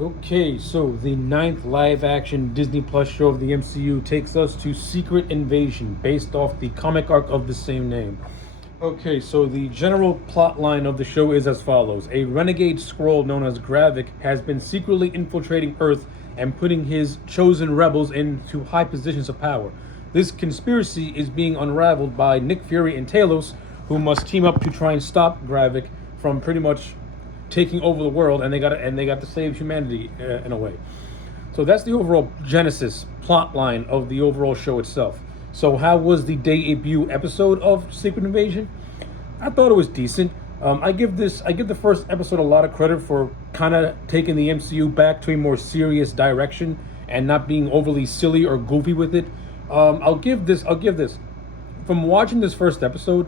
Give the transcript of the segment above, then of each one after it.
Okay, so the ninth live-action Disney Plus show of the MCU takes us to Secret Invasion, based off the comic arc of the same name. Okay, so the general plot line of the show is as follows. A renegade Skrull known as Gravik has been secretly infiltrating Earth and putting his chosen rebels into high positions of power. This conspiracy is being unraveled by Nick Fury and Talos, who must team up to try and stop Gravik from pretty much taking over the world, and they got to save humanity in a way. So that's the overall genesis plot line of the overall show itself. So how was the debut episode of Secret Invasion? I thought it was decent. I give the first episode a lot of credit for kind of taking the MCU back to a more serious direction and not being overly silly or goofy with it. I'll give this. From watching this first episode,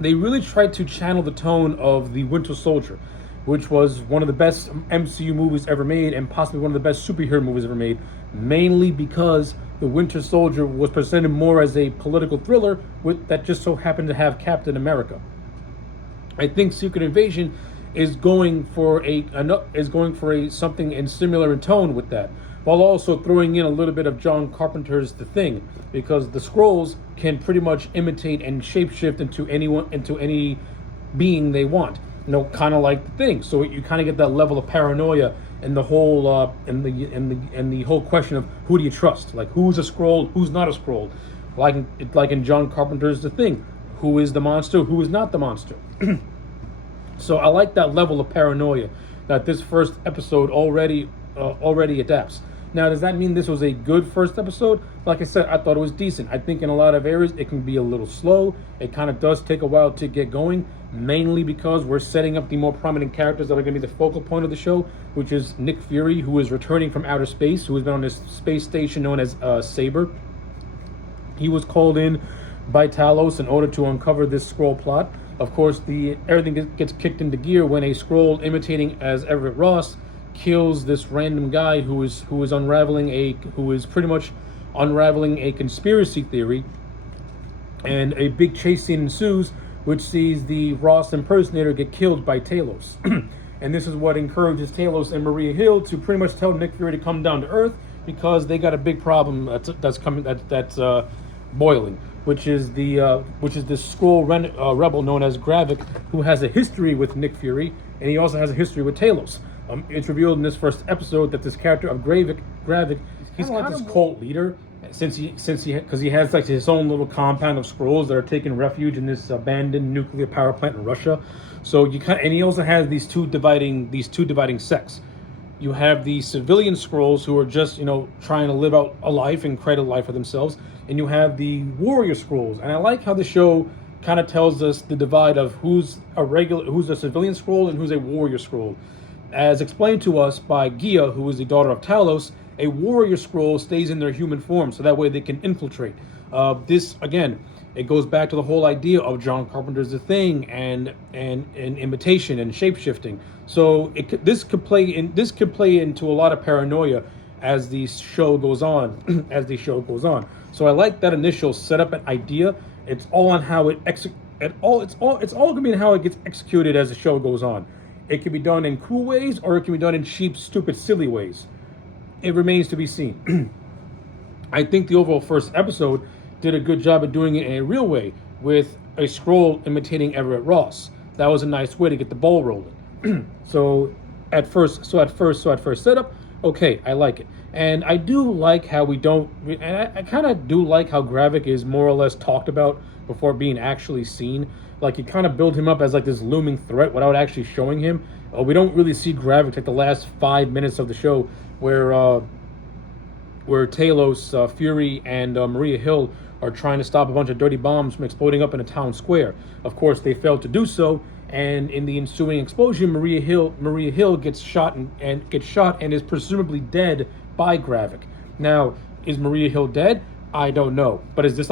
they really tried to channel the tone of The Winter Soldier, which was one of the best MCU movies ever made and possibly one of the best superhero movies ever made, mainly because The Winter Soldier was presented more as a political thriller that just so happened to have Captain America. I think Secret Invasion is going for a something in similar in tone with that, while also throwing in a little bit of John Carpenter's The Thing, because the Skrulls can pretty much imitate and shapeshift into any being they want. Kind of like The Thing. So you kind of get that level of paranoia and the whole and the whole question of who do you trust? Like, who's a Skrull, who's not a Skrull? Like in John Carpenter's The Thing, who is the monster, who is not the monster? So I like that level of paranoia that this first episode already adapts. Now, does that mean this was a good first episode? Like I said, I thought it was decent. I think in a lot of areas it can be a little slow. It kind of does take a while to get going, mainly because we're setting up the more prominent characters that are going to be the focal point of the show, which is Nick Fury, who is returning from outer space, who has been on this space station known as Saber. He was called in by Talos in order to uncover this Skrull plot. Of course, everything gets kicked into gear when a Skrull imitating as Everett Ross kills this random guy who is pretty much unraveling a conspiracy theory, and a big chase scene ensues, which sees the Ross impersonator get killed by Talos. And this is what encourages Talos and Maria Hill to pretty much tell Nick Fury to come down to Earth, because they got a big problem that's boiling, which is this Skrull rebel known as Gravik, who has a history with Nick Fury, and he also has a history with Talos. It's revealed in this first episode that this character of Gravik, he's like this cult leader, because he has like his own little compound of Skrulls that are taking refuge in this abandoned nuclear power plant in Russia. So and he also has these two dividing sects. You have the civilian Skrulls who are just trying to live out a life and create a life for themselves, and you have the warrior Skrulls. And I like how the show kind of tells us the divide of who's a civilian Skrull and who's a warrior Skrull. As explained to us by Gia, who is the daughter of Talos, a warrior Skrull stays in their human form, so that way they can infiltrate. This again, it goes back to the whole idea of John Carpenter's The Thing and imitation and shapeshifting. So this could play into a lot of paranoia as the show goes on. So I like that initial setup and idea. It's all on how it's all gonna be on how it gets executed as the show goes on. It can be done in cool ways, or it can be done in cheap, stupid, silly ways. It remains to be seen. I think the overall first episode did a good job of doing it in a real way, with a Skrull imitating Everett Ross. That was a nice way to get the ball rolling. So at first setup, okay, I like it. And I do like how I kind of do like how Gravik is more or less talked about before being actually seen. Like, you kind of build him up as like this looming threat without actually showing him. We don't really see Gravik like the last 5 minutes of the show, where Talos, Fury, and Maria Hill are trying to stop a bunch of dirty bombs from exploding up in a town square. Of course, they failed to do so, and in the ensuing explosion, Maria Hill gets shot and is presumably dead by Gravik. Now, is Maria Hill dead? I don't know. But is this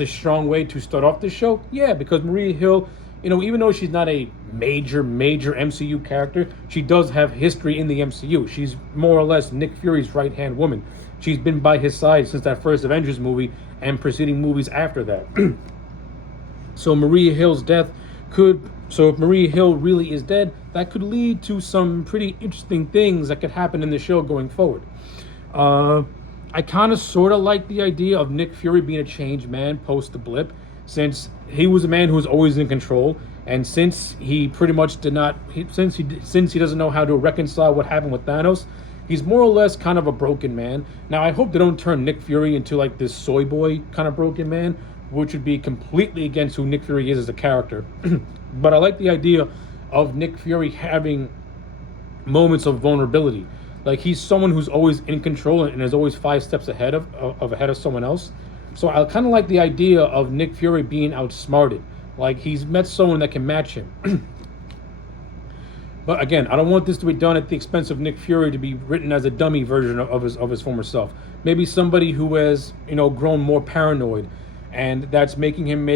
a strong way to start off this show? Yeah, because Maria Hill, even though she's not a major MCU character, she does have history in the MCU. She's more or less Nick Fury's right-hand woman. She's been by his side since that first Avengers movie and preceding movies after that. So Maria Hill's death So if Maria Hill really is dead, that could lead to some pretty interesting things that could happen in the show going forward. Uh, I kind of sort of like the idea of Nick Fury being a changed man post the blip, since he was a man who was always in control, and since he pretty much did not, since he doesn't know how to reconcile what happened with Thanos, he's more or less kind of a broken man. Now I hope they don't turn Nick Fury into like this soy boy kind of broken man, which would be completely against who Nick Fury is as a character. But I like the idea of Nick Fury having moments of vulnerability. Like he's someone who's always in control and is always 5 steps ahead of someone else. So I kind of like the idea of Nick Fury being outsmarted. Like he's met someone that can match him. But again, I don't want this to be done at the expense of Nick Fury to be written as a dummy version of his former self. Maybe somebody who has grown more paranoid, and that's making him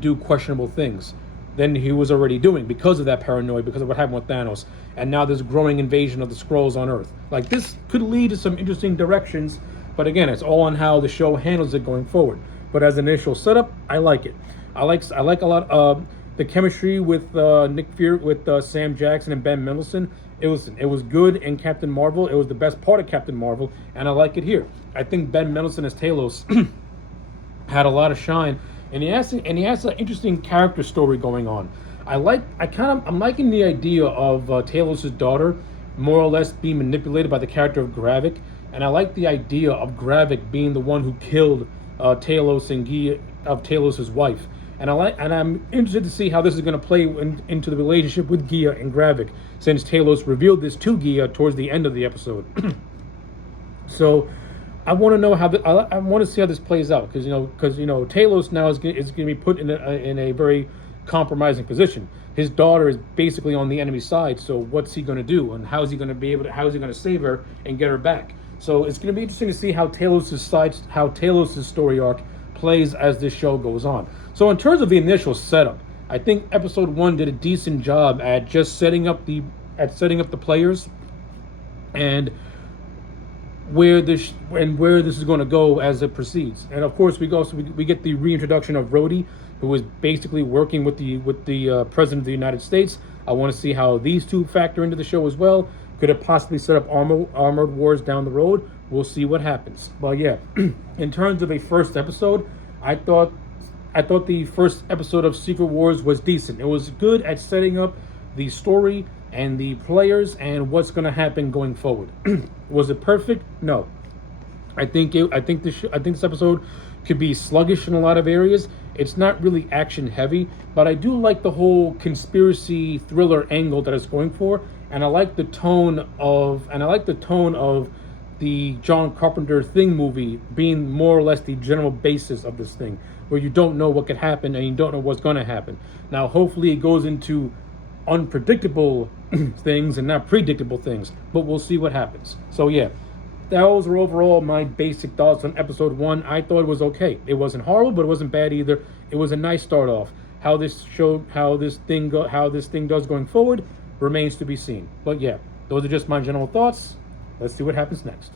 do questionable things than he was already doing because of that paranoia, because of what happened with Thanos, and now this growing invasion of the Skrulls on Earth. Like this could lead to some interesting directions, but again, it's all on how the show handles it going forward. But as an initial setup, I like it. I like a lot of the chemistry with Nick Fury, with Sam Jackson and Ben Mendelsohn. It was good in Captain Marvel. It was the best part of Captain Marvel, and I like it here. I think Ben Mendelsohn as Talos had a lot of shine, and he has an interesting character story going on. I'm liking the idea of Talos' daughter more or less being manipulated by the character of Gravik, and I like the idea of Gravik being the one who killed Talos and Gia, of Talos' wife. And I'm interested to see how this is going to play into the relationship with Gia and Gravik, since Talos revealed this to Gia towards the end of the episode. So I want to know I want to see how this plays out, because Talos now is going to be put in a very compromising position. His daughter is basically on the enemy side. So what's he going to do, and how is he going to save her and get her back? So it's going to be interesting to see how Talos' story arc plays as this show goes on. So in terms of the initial setup, I think episode 1 did a decent job at just setting up the players and where this is going to go as it proceeds. And of course, we get the reintroduction of Rhodey, who is basically working with the president of the United States. I want to see how these two factor into the show as well. Could it possibly set up armored wars down the road? We'll see what happens. But yeah, in terms of a first episode, I thought the first episode of Secret Wars was decent. It was good at setting up the story and the players and what's going to happen going forward. Was it perfect? No. I think this episode could be sluggish in a lot of areas. It's not really action heavy, but I do like the whole conspiracy thriller angle that it's going for, and I like the tone of the John Carpenter Thing movie being more or less the general basis of this thing, where you don't know what could happen and you don't know what's going to happen. Now, hopefully it goes into unpredictable things and not predictable things, but we'll see what happens. So yeah, those were overall my basic thoughts on episode 1. I thought it was okay. It wasn't horrible, but it wasn't bad either. It was a nice start off. How this thing does going forward remains to be seen. But yeah, those are just my general thoughts. Let's see what happens next.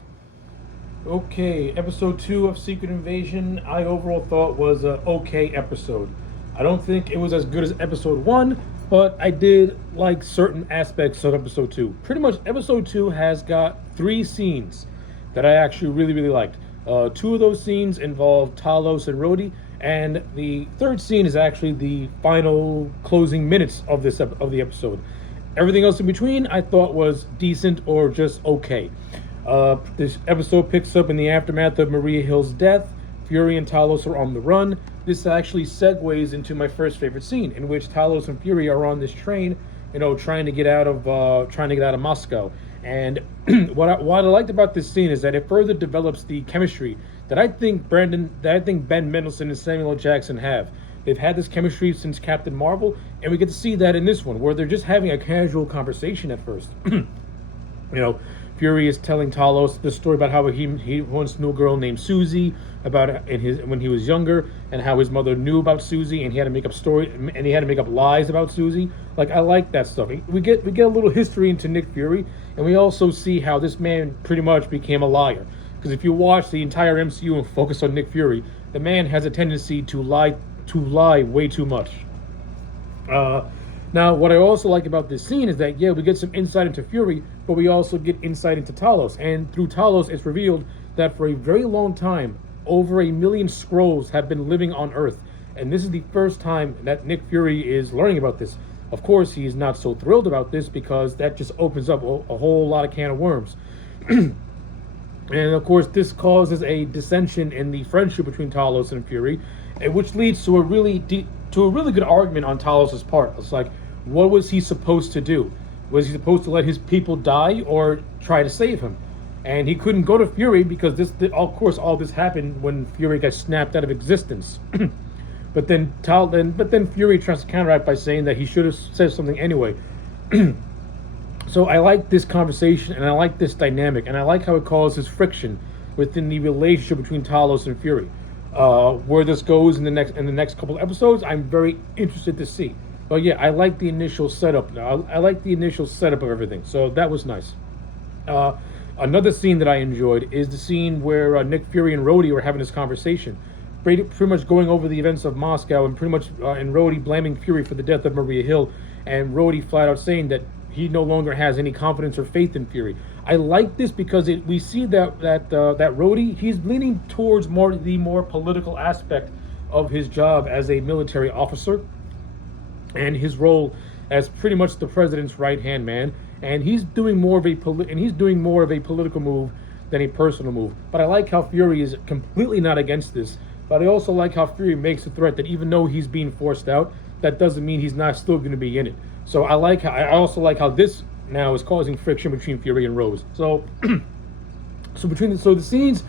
Okay, episode 2 of Secret Invasion, I overall thought was an okay episode. I don't think it was as good as episode 1, but I did like certain aspects of episode 2. Pretty much episode 2 has got 3 scenes that I actually really, really liked. 2 of those scenes involve Talos and Rhodey, and the third scene is actually the final closing minutes of the episode. Everything else in between I thought was decent or just okay. This episode picks up in the aftermath of Maria Hill's death. Fury and Talos are on the run. This actually segues into my first favorite scene, in which Talos and Fury are on this train, trying to get out of Moscow. And what I liked about this scene is that it further develops the chemistry that I think Ben Mendelsohn and Samuel L. Jackson have. They've had this chemistry since Captain Marvel, and we get to see that in this one, where they're just having a casual conversation at first. Fury is telling Talos the story about how he once knew a girl named Susie, when he was younger, and how his mother knew about Susie, and he had to make up lies about Susie. Like, I like that stuff. We get a little history into Nick Fury, and we also see how this man pretty much became a liar. Because if you watch the entire MCU and focus on Nick Fury, the man has a tendency to lie to lie way too much. Uh, Now, what I also like about this scene is that, yeah, we get some insight into Fury, but we also get insight into Talos. And through Talos, it's revealed that for a very long time, over 1 million Skrulls have been living on Earth. And this is the first time that Nick Fury is learning about this. Of course, he's not so thrilled about this because that just opens up a whole lot of can of worms. And of course, this causes a dissension in the friendship between Talos and Fury, which leads to a really good argument on Talos' part. It's like, what was he supposed to do? Was he supposed to let his people die or try to save him? And he couldn't go to Fury because of course, all this happened when Fury got snapped out of existence. But then Fury tries to counteract by saying that he should have said something anyway. So I like this conversation, and I like this dynamic, and I like how it causes friction within the relationship between Talos and Fury. Where this goes in the next couple of episodes, I'm very interested to see. But yeah, I like the initial setup. I like the initial setup of everything, so that was nice. Another scene that I enjoyed is the scene where Nick Fury and Rhodey were having this conversation, pretty much going over the events of Moscow, and pretty much and Rhodey blaming Fury for the death of Maria Hill, and Rhodey flat out saying that he no longer has any confidence or faith in Fury. I like this because we see that Rhodey, he's leaning towards the more political aspect of his job as a military officer, and his role as pretty much the president's right-hand man, and he's doing more of a political move than a personal move. But I like how Fury is completely not against this. But I also like how Fury makes a threat that even though he's being forced out, that doesn't mean he's not still going to be in it. So I also like how this now is causing friction between Fury and Rose. So the scenes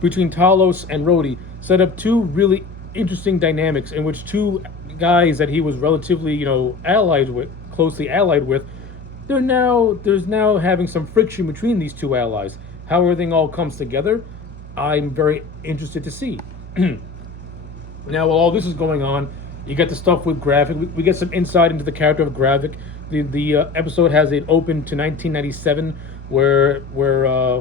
between Talos and Rhodey set up two really interesting dynamics in which two guys that he was relatively, closely allied with, there's now having some friction between these two allies. How everything all comes together, I'm very interested to see. Now, while all this is going on, you get the stuff with Gravik. We get some insight into the character of Gravik. The episode has it open to 1997, where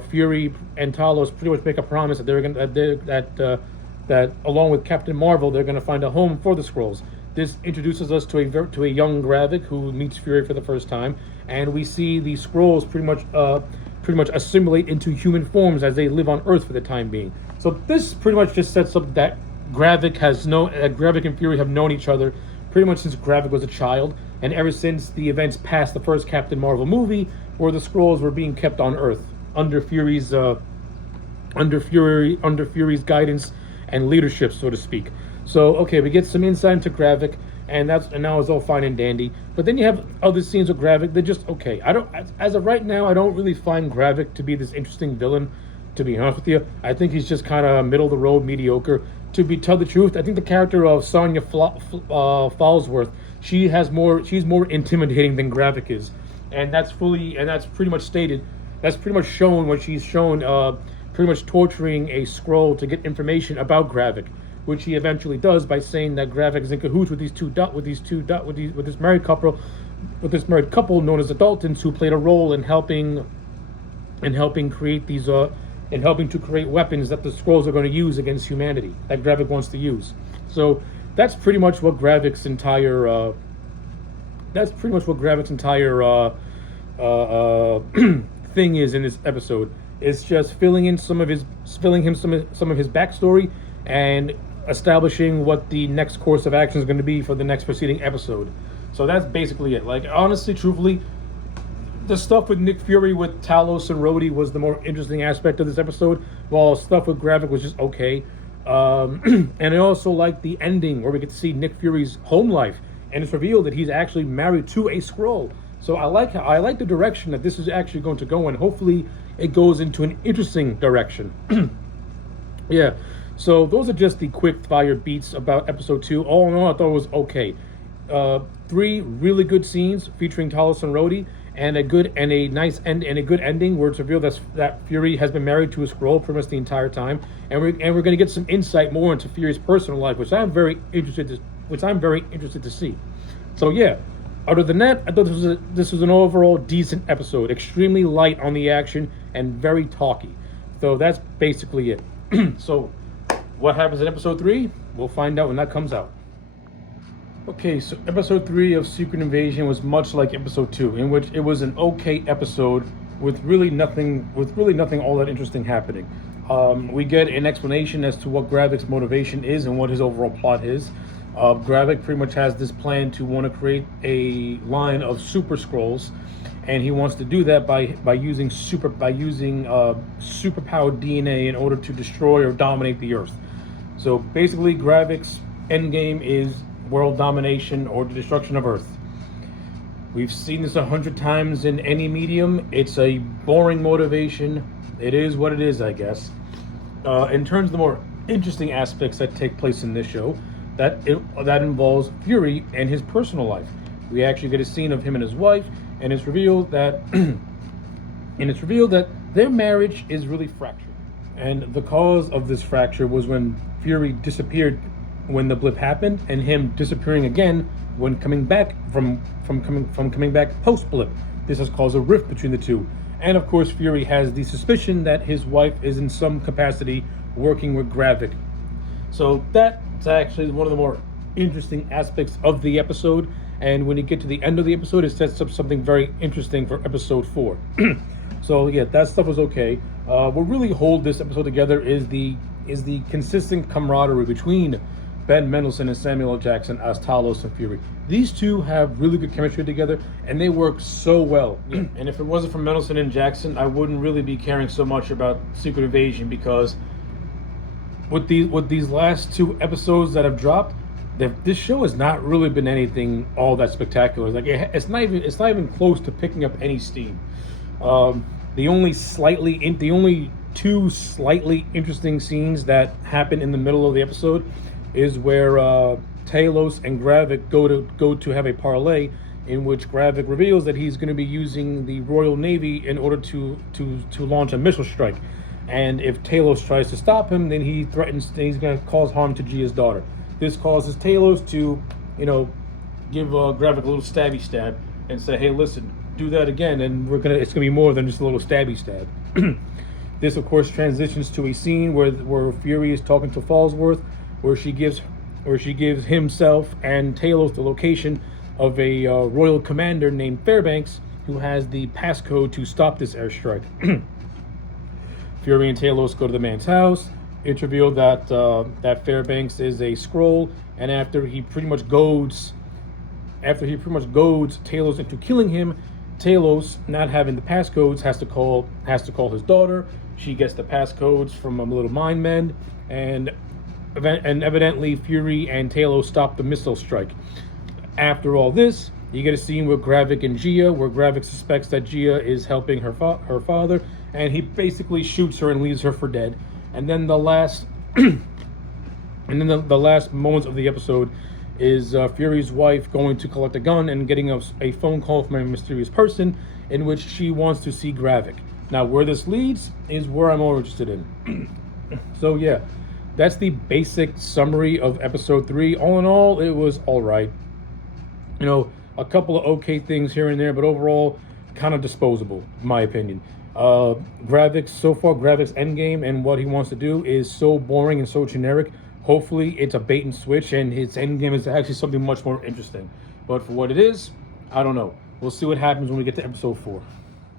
Fury and Talos pretty much make a promise that they're gonna that along with Captain Marvel, they're gonna find a home for the Skrulls. This introduces us to a young Gravik who meets Fury for the first time, and we see the Skrulls pretty much assimilate into human forms as they live on Earth for the time being. So this pretty much just sets up that Gravik and Fury have known each other pretty much since Gravik was a child, and ever since the events past the first Captain Marvel movie, where the Skrulls were being kept on Earth under Fury's guidance and leadership, so to speak. So okay, we get some insight into Gravik, and now it's all fine and dandy. But then you have other scenes with Gravik. They're just okay. As of right now, I don't really find Gravik to be this interesting villain. To be honest with you, I think he's just kind of middle of the road, mediocre. To tell the truth, I think the character of Sonya Falsworth, she's more intimidating than Gravik is, and that's pretty much stated. That's pretty much shown when she's shown pretty much torturing a Skrull to get information about Gravik, which he eventually does by saying that Gravik is in cahoots with this married couple known as the Daltons, who played a role in helping create these in helping to create weapons that the Skrulls are going to use against humanity, that Gravik wants to use. So that's pretty much what Gravik's entire thing is in this episode. It's just filling him some of his backstory and establishing what the next course of action is going to be for the next preceding episode. So that's basically it. Like, honestly, truthfully, the stuff with Nick Fury with Talos and Rhodey was the more interesting aspect of this episode, while stuff with Gravik was just okay. And I also like the ending where we get to see Nick Fury's home life, and it's revealed that he's actually married to a Skrull. So I like the direction that this is actually going to go in. Hopefully, it goes into an interesting direction. Yeah. So those are just the quick fire beats about episode 2. All in all, I thought it was okay. 3 really good scenes featuring Talos and Rhodey, and a good ending where it's revealed that Fury has been married to a Skrull pretty much the entire time, and we're going to get some insight more into Fury's personal life, which I'm very interested to see. So yeah, other than that, I thought this was an overall decent episode, extremely light on the action and very talky. So that's basically it. So what happens in episode 3? We'll find out when that comes out. Okay, so episode 3 of Secret Invasion was much like episode 2, in which it was an okay episode with really nothing all that interesting happening. We get an explanation as to what Gravik's motivation is and what his overall plot is. Gravik pretty much has this plan to want to create a line of super scrolls, and he wants to do that by using superpowered DNA in order to destroy or dominate the Earth. So basically, Gravik's endgame is world domination or the destruction of Earth. We've seen this 100 times in any medium. It's a boring motivation. It is what it is, I guess. In terms of the more interesting aspects that take place in this show, that involves Fury and his personal life. We actually get a scene of him and his wife, and it's revealed that their marriage is really fractured. And the cause of this fracture was when Fury disappeared when the blip happened, and him disappearing again when coming back from coming back post blip. This has caused a rift between the two. And of course, Fury has the suspicion that his wife is in some capacity working with Gravik. So that's actually one of the more interesting aspects of the episode. And when you get to the end of the episode, it sets up something very interesting for episode 4. So yeah, that stuff was okay. What really hold this episode together is the consistent camaraderie between Ben Mendelsohn and Samuel L. Jackson as Talos and Fury. These two have really good chemistry together, and they work so well. Yeah. And if it wasn't for Mendelsohn and Jackson, I wouldn't really be caring so much about Secret Invasion, because with these last 2 episodes that have dropped, this show has not really been anything all that spectacular. Like it's not even close to picking up any steam. The only 2 slightly interesting scenes that happen in the middle of the episode is where Talos and Gravik go to have a parlay, in which Gravik reveals that he's going to be using the Royal Navy in order to launch a missile strike. And if Talos tries to stop him, then he threatens that he's going to cause harm to Gia's daughter. This causes Talos to, give Gravik a little stabby stab and say, "Hey, listen, do that again, and it's gonna be more than just a little stabby stab." This, of course, transitions to a scene where Fury is talking to Fallsworth, where she gives himself and Talos the location of a royal commander named Fairbanks, who has the passcode to stop this airstrike. Fury and Talos go to the man's house. It's revealed that Fairbanks is a Skrull, and after he pretty much goads Talos into killing him, Talos, not having the passcodes, has to call his daughter. She gets the passcodes from a little mind mend, and evidently Fury and Talos stop the missile strike. After all this, you get a scene with Gravik and Gia, where Gravik suspects that Gia is helping her father, and he basically shoots her and leaves her for dead. And then the last moments of the episode is Fury's wife going to collect a gun and getting a phone call from a mysterious person in which she wants to see Gravik. Now, where this leads is where I'm more interested in. So yeah, that's the basic summary of episode 3. All in all, it was all right. A couple of okay things here and there, but overall, kind of disposable, in my opinion. Gravik's endgame and what he wants to do is so boring and so generic. Hopefully it's a bait and switch and his endgame is actually something much more interesting. But for what it is, I don't know. We'll see what happens when we get to episode 4.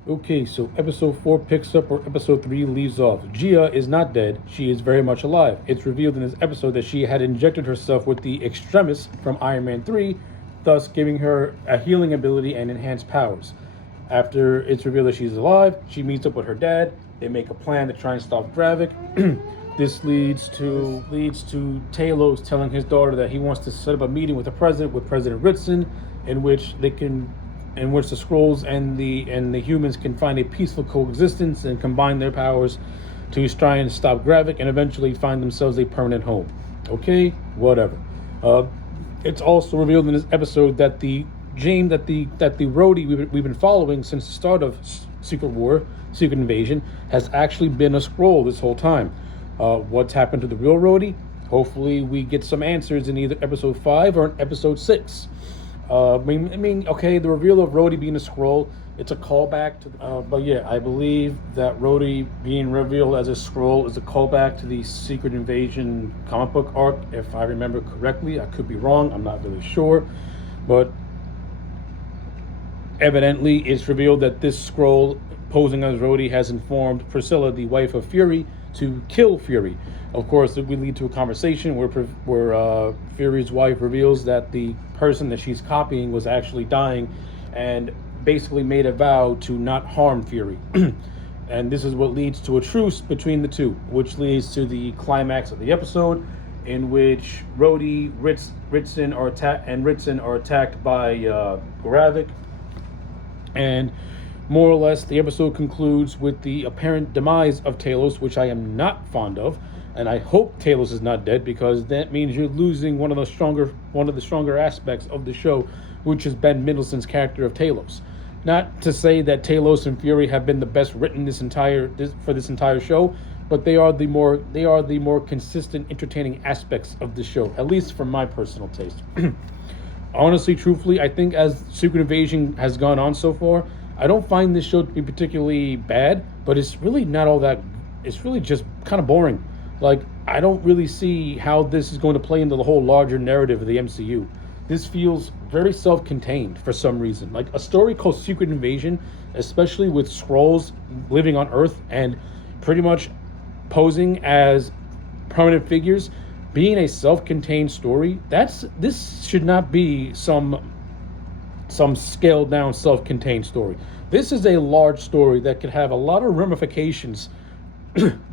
Okay, so episode 4 picks up where episode 3 leaves off. Gia is not dead. She is very much alive. It's revealed in this episode that she had injected herself with the Extremis from Iron Man 3, thus giving her a healing ability and enhanced powers. After it's revealed that she's alive, she meets up with her dad. They make a plan to try and stop Gravik. This leads to Talos telling his daughter that he wants to set up a meeting with President Ritson, in which the Skrulls and the humans can find a peaceful coexistence and combine their powers to try and stop Gravik and eventually find themselves a permanent home. Okay, whatever. It's also revealed in this episode that the roadie we've been following since the start of Secret Invasion, has actually been a Skrull this whole time. What's happened to the real roadie? Hopefully we get some answers in either episode 5 or in episode 6. Okay, the reveal of Rhodey being a Skrull it's a callback to but yeah, I believe that Rhodey being revealed as a scroll is a callback to the Secret Invasion comic book arc, if I remember correctly. I could be wrong, I'm not really sure. But evidently, it's revealed that this scroll posing as Rhodey has informed Priscilla, the wife of Fury, to kill Fury. Of course, it would lead to a conversation where Fury's wife reveals that the person that she's copying was actually dying, and basically made a vow to not harm Fury. And this is what leads to a truce between the two, which leads to the climax of the episode, in which Rhodey, Ritson are attacked by Gravik, and more or less the episode concludes with the apparent demise of Talos, which I am not fond of, and I hope Talos is not dead, because that means you're losing one of the stronger aspects of the show, which is Ben Mendelsohn's character of Talos. Not to say that Talos and Fury have been the best written for this entire show, but they are the more consistent, entertaining aspects of the show, at least from my personal taste. Honestly, truthfully, I think as Secret Invasion has gone on so far, I don't find this show to be particularly bad, but it's really not all that. It's really just kind of boring. Like, I don't really see how this is going to play into the whole larger narrative of the MCU. This feels very self-contained for some reason. Like, a story called Secret Invasion, especially with Skrulls living on Earth and pretty much posing as prominent figures, being a self-contained story, this should not be some scaled down self-contained story. This is a large story that could have a lot of ramifications.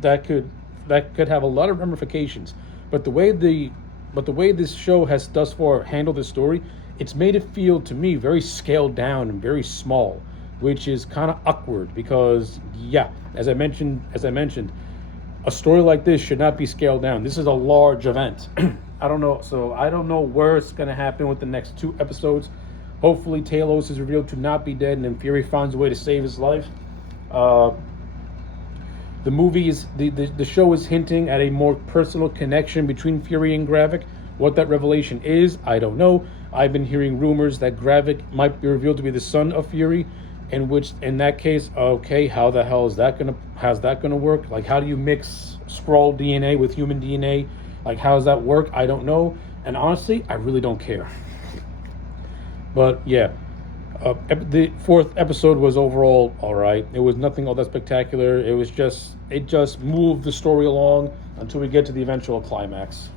that could have a lot of ramifications. But the way this show has thus far handled this story, it's made it feel to me very scaled down and very small, which is kind of awkward because, yeah, as I mentioned, a story like this should not be scaled down. This is a large event. I don't know where it's going to happen with the next 2 episodes. Hopefully Talos is revealed to not be dead and then Fury finds a way to save his life. The show is hinting at a more personal connection between Fury and Gravik. What that revelation is, I don't know. I've been hearing rumors that Gravik might be revealed to be the son of Fury, in that case, okay, how's that gonna work? Like, how do you mix Skrull DNA with human DNA? Like, how does that work? I don't know. And honestly, I really don't care. But yeah, the 4th episode was overall all right. It was nothing all that spectacular. It just moved the story along until we get to the eventual climax.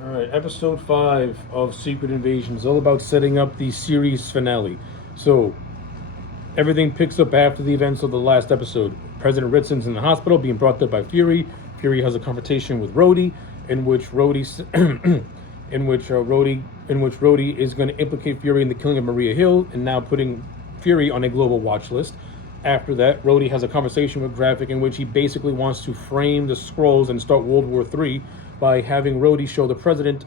All right, episode 5 of Secret Invasion is all about setting up the series finale. So everything picks up after the events of the last episode. President Ritson's in the hospital being brought there by Fury. Fury has a confrontation with Rhodey, in which Rhodey is going to implicate Fury in the killing of Maria Hill, and now putting Fury on a global watch list. After that, Rhodey has a conversation with Gravik in which he basically wants to frame the Skrulls and start World War III by having Rhodey show the president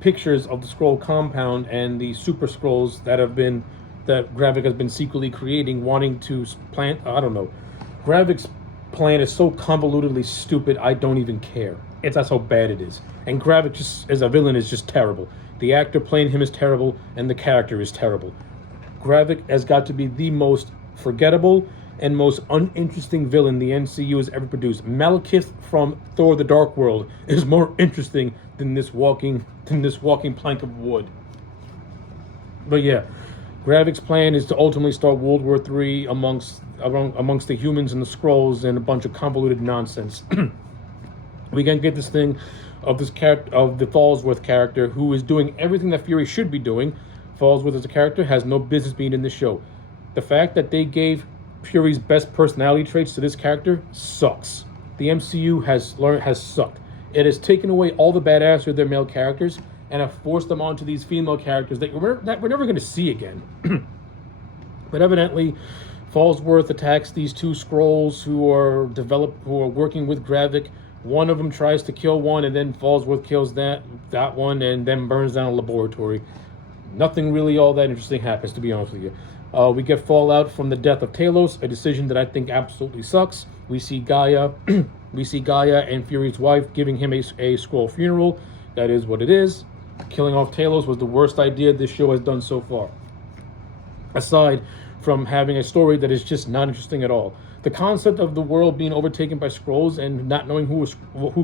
pictures of the Skrull compound and the super Skrulls that Gravik has been secretly creating, wanting to plant. I don't know. Gravik's plan is so convolutedly stupid, I don't even care. That's how bad it is. And Gravik, just as a villain, is just terrible. The actor playing him is terrible, and the character is terrible. Gravik has got to be the most forgettable and most uninteresting villain the MCU has ever produced. Malekith from Thor: The Dark World is more interesting than this walking plank of wood. But yeah, Gravik's plan is to ultimately start World War III amongst the humans and the Skrulls and a bunch of convoluted nonsense. We can get this thing of the Fallsworth character, who is doing everything that Fury should be doing. Fallsworth as a character has no business being in this show. The fact that they gave Fury's best personality traits to this character sucks. The MCU has sucked. It has taken away all the badass of their male characters and have forced them onto these female characters that we're never going to see again. But evidently, Fallsworth attacks these 2 Skrulls who are working with Gravik. One of them tries to kill one, and then Fallsworth kills that one, and then burns down a laboratory. Nothing really all that interesting happens, to be honest with you. We get fallout from the death of Talos, a decision that I think absolutely sucks. We see Gaia and Fury's wife giving him a Skrull funeral. That is what it is. Killing off Talos was the worst idea this show has done so far. Aside from having a story that is just not interesting at all. The concept of the world being overtaken by Skrulls and not knowing who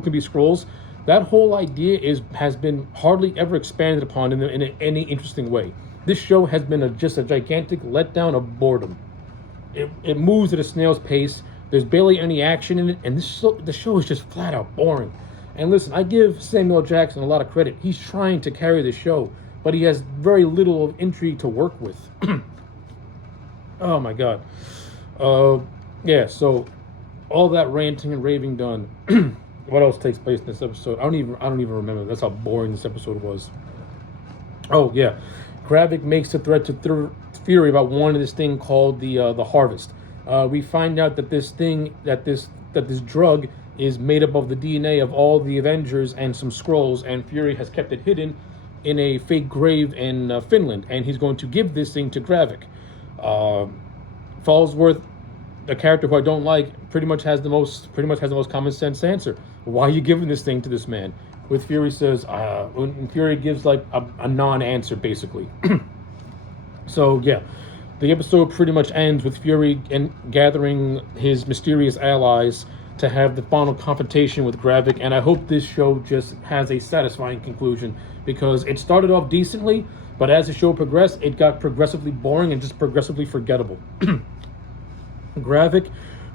can be Skrulls, that whole idea has been hardly ever expanded upon in any interesting way. This show has been just a gigantic letdown of boredom. It moves at a snail's pace. There's barely any action in it, and the show is just flat out boring. And listen, I give Samuel Jackson a lot of credit. He's trying to carry the show, but he has very little of intrigue to work with. Oh my god. Yeah, so all that ranting and raving done. What else takes place in this episode? I don't even remember. That's how boring this episode was. Oh yeah. Gravik makes a threat to Fury about wanting this thing called the Harvest. We find out that this drug is made up of the DNA of all the Avengers and some Skrulls, and Fury has kept it hidden in a fake grave in Finland, and he's going to give this thing to Gravik. Fallsworth, a character who I don't like, pretty much has the most common sense answer. Why are you giving this thing to this man? With Fury says, when Fury gives like a non-answer basically. So yeah, the episode pretty much ends with Fury gathering his mysterious allies to have the final confrontation with Gravik, and I hope this show just has a satisfying conclusion, because it started off decently, but as the show progressed, it got progressively boring and just progressively forgettable. Gravik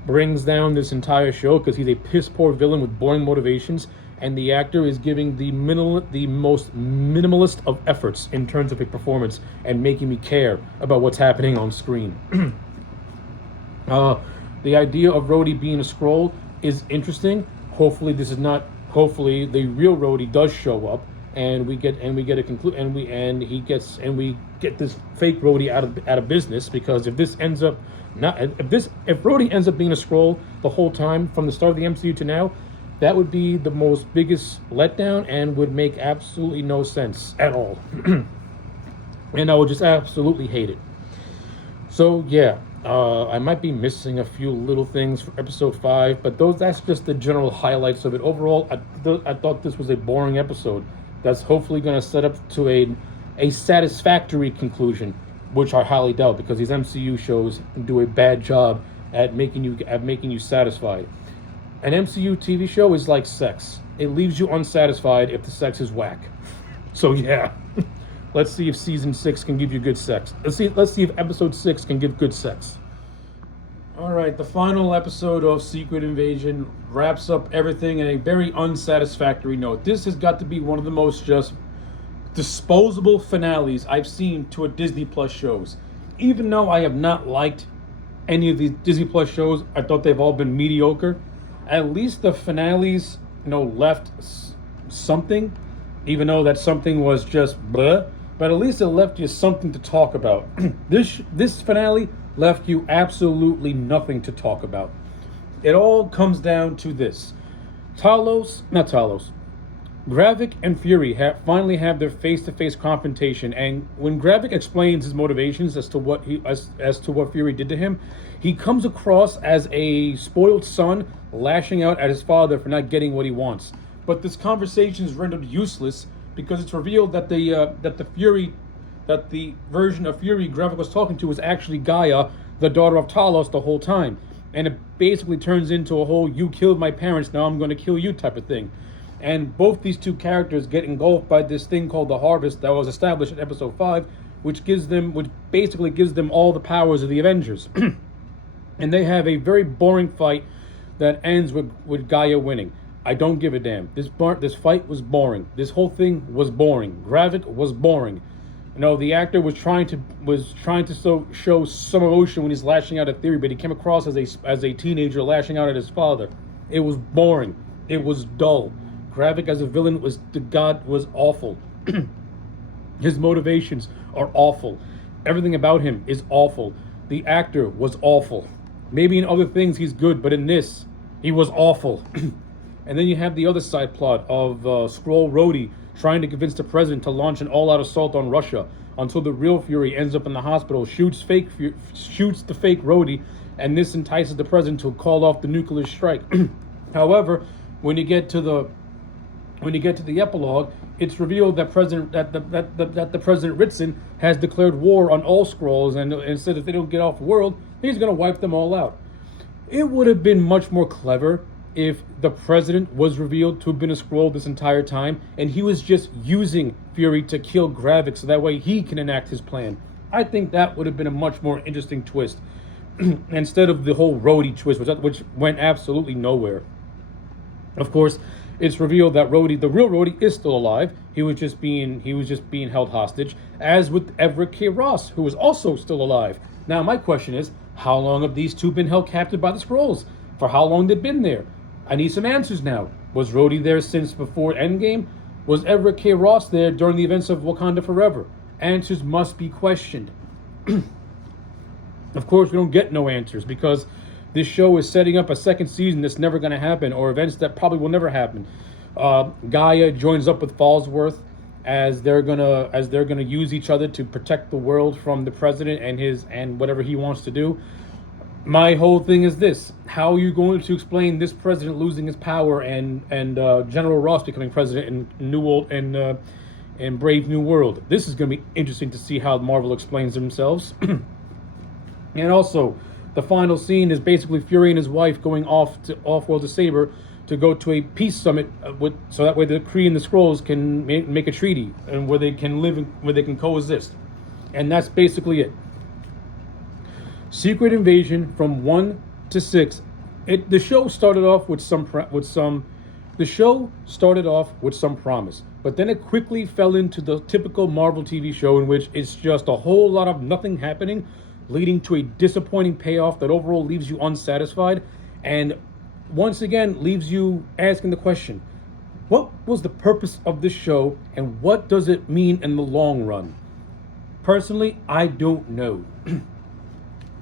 brings down this entire show because he's a piss-poor villain with boring motivations, and the actor is giving the most minimalist of efforts in terms of a performance and making me care about what's happening on screen. The idea of Rhodey being a Skrull is interesting. Hopefully the real Rhodey does show up, and we get this fake Rhodey out of business, because if Rhodey ends up being a Skrull the whole time from the start of the MCU to now, that would be the biggest letdown and would make absolutely no sense at all. And I would just absolutely hate it. So yeah, I might be missing a few little things for episode 5, but that's just the general highlights of it. Overall, I thought this was a boring episode that's hopefully going to set up to a satisfactory conclusion, which I highly doubt, because these MCU shows do a bad job at making you satisfied. An MCU TV show is like sex. It leaves you unsatisfied if the sex is whack. So yeah, let's see if season 6 can give you good sex. Let's see if episode 6 can give good sex. All right, the final episode of Secret Invasion wraps up everything in a very unsatisfactory note. This has got to be one of the most just disposable finales I've seen to a Disney Plus shows. Even though I have not liked any of these Disney Plus shows, I thought they've all been mediocre. At least the finales, left something, even though that something was just bleh. But at least it left you something to talk about. This finale left you absolutely nothing to talk about. It all comes down to this: Gravik and Fury finally have their face-to-face confrontation, and when Gravik explains his motivations as to what Fury did to him, he comes across as a spoiled son lashing out at his father for not getting what he wants. But this conversation is rendered useless because it's revealed that the version of Fury Gravik was talking to was actually Gaia, the daughter of Talos, the whole time, and it basically turns into a whole "you killed my parents, now I'm going to kill you" type of thing. And both these two characters get engulfed by this thing called the Harvest that was established in episode 5, which basically gives them all the powers of the Avengers. And they have a very boring fight that ends with Gaia winning. I don't give a damn. This fight was boring. This whole thing was boring. Gravik was boring. The actor was trying to show some emotion when he's lashing out at Theory, but he came across as a teenager lashing out at his father. It was boring. It was dull. Gravik as a villain was awful. His motivations are awful. Everything about him is awful. The actor was awful. Maybe in other things he's good, but in this, he was awful. And then you have the other side plot of Skrull Rhodey trying to convince the president to launch an all-out assault on Russia, until the real Fury ends up in the hospital, shoots the fake Rhodey, and this entices the president to call off the nuclear strike. However, when you get to when you get to the epilogue, it's revealed that the President Ritson has declared war on all Skrulls, and said if they don't get off world, he's going to wipe them all out. It would have been much more clever if the president was revealed to have been a Skrull this entire time, and he was just using Fury to kill Gravik so that way he can enact his plan. I think that would have been a much more interesting twist instead of the whole Rhodey twist, which went absolutely nowhere. Of course, it's revealed that Rhodey, the real Rhodey, is still alive. He was just being held hostage, as with Everett K. Ross, who is also still alive. Now, my question is, how long have these two been held captive by the Skrulls? For how long they've been there? I need some answers now. Was Rhodey there since before Endgame? Was Everett K. Ross there during the events of Wakanda Forever? Answers must be questioned. Of course, we don't get no answers because this show is setting up a second season that's never going to happen, or events that probably will never happen. Gaia joins up with Fallsworth as they're gonna use each other to protect the world from the president and whatever he wants to do. My whole thing is this: how are you going to explain this president losing his power and General Ross becoming president in Brave New World? This is going to be interesting to see how Marvel explains themselves. And also, the final scene is basically Fury and his wife going off-world to Saber to go to a peace summit so that way the Kree and the Skrulls can make a treaty and where they can live where they can coexist. And that's basically it. Secret Invasion from 1 to 6. The show started off with some promise, but then it quickly fell into the typical Marvel TV show in which it's just a whole lot of nothing happening, leading to a disappointing payoff that overall leaves you unsatisfied, and once again leaves you asking the question, what was the purpose of this show and what does it mean in the long run? Personally, I don't know.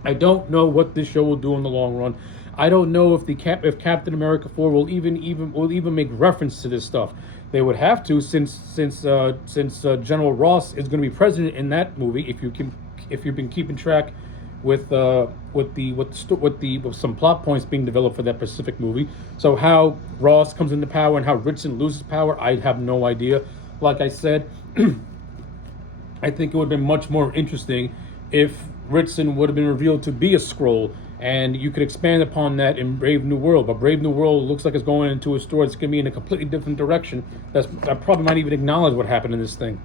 I don't know what this show will do in the long run. I don't know if if Captain America 4 will even make reference to this stuff. They would have to, since General Ross is going to be president in that movie. If you've been keeping track with some plot points being developed for that specific movie. So how Ross comes into power and how Ritson loses power, I have no idea. Like I said, I think it would have been much more interesting if Ritson would have been revealed to be a Skrull, and you could expand upon that in Brave New World. But Brave New World looks like it's going into a story that's going to be in a completely different direction. I probably might even acknowledge what happened in this thing.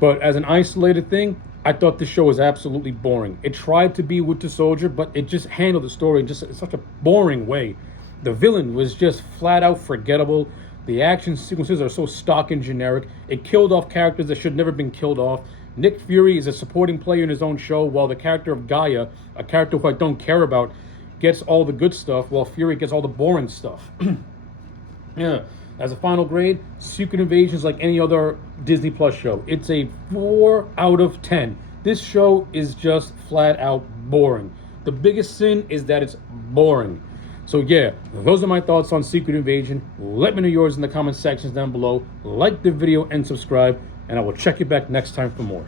But as an isolated thing, I thought this show was absolutely boring. It tried to be Winter Soldier, but it just handled the story in such a boring way. The villain was just flat out forgettable. The action sequences are so stock and generic. It killed off characters that should never have been killed off. Nick Fury is a supporting player in his own show, while the character of Gaia, a character who I don't care about, gets all the good stuff, while Fury gets all the boring stuff. Yeah. As a final grade, Secret Invasion is like any other Disney Plus show. It's a 4 out of 10. This show is just flat out boring. The biggest sin is that it's boring. So yeah, those are my thoughts on Secret Invasion. Let me know yours in the comment sections down below. Like the video and subscribe, and I will check you back next time for more.